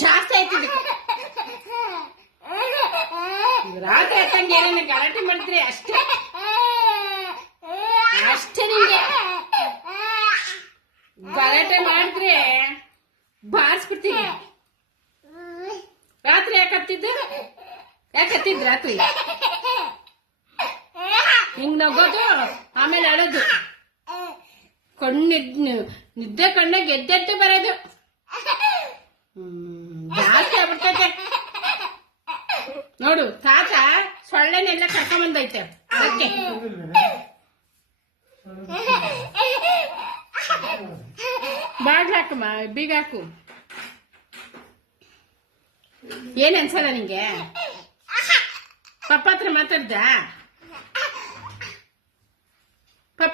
ಜಾಸ್ತಿ ಆಯ್ತಿದೆ ರಾತ್ರಿ ಆತಂಗೆ ಏನೇನು ಗಲಾಟೆ ಮಾಡಿದ್ರೆ ಅಷ್ಟೇ ಅಷ್ಟೇ. ನಿಂಗೆ ಗಲಾಟೆ ಮಾಡಿದ್ರೆ ಬಾರಿಸ್ಬಿಡ್ತೀನಿ. ರಾತ್ರಿ ಯಾಕತ್ತಿದ್ದು ರಾತ್ರಿ ಹಿಂಗ್ ನಗೋದು ಆಮೇಲೆ ಅಳೋದು, ನಿದ್ದೆ ಕಣ್ಣಾಗ ಎದ್ದೆದ್ದು ಬರೋದು. ಜಾಸ್ತಿ ಆಗ್ಬಿಡ್ತೈತೆ ನೋಡು. ತಾತ ಸೊಳ್ಳೆನೆಲ್ಲ ಕರ್ಕೊಂಬಂದೈತೆ ಅದಕ್ಕೆ. ಬಾಗ್ಲು ಹಾಕಮ್ಮ, ಬೀಗ ಹಾಕು. ಏನ್ ಅನ್ಸಲ್ಲ ನಿಂಗೆ? ಪಪ್ಪ ಹತ್ರ ಮಾತಾಡ್ದ?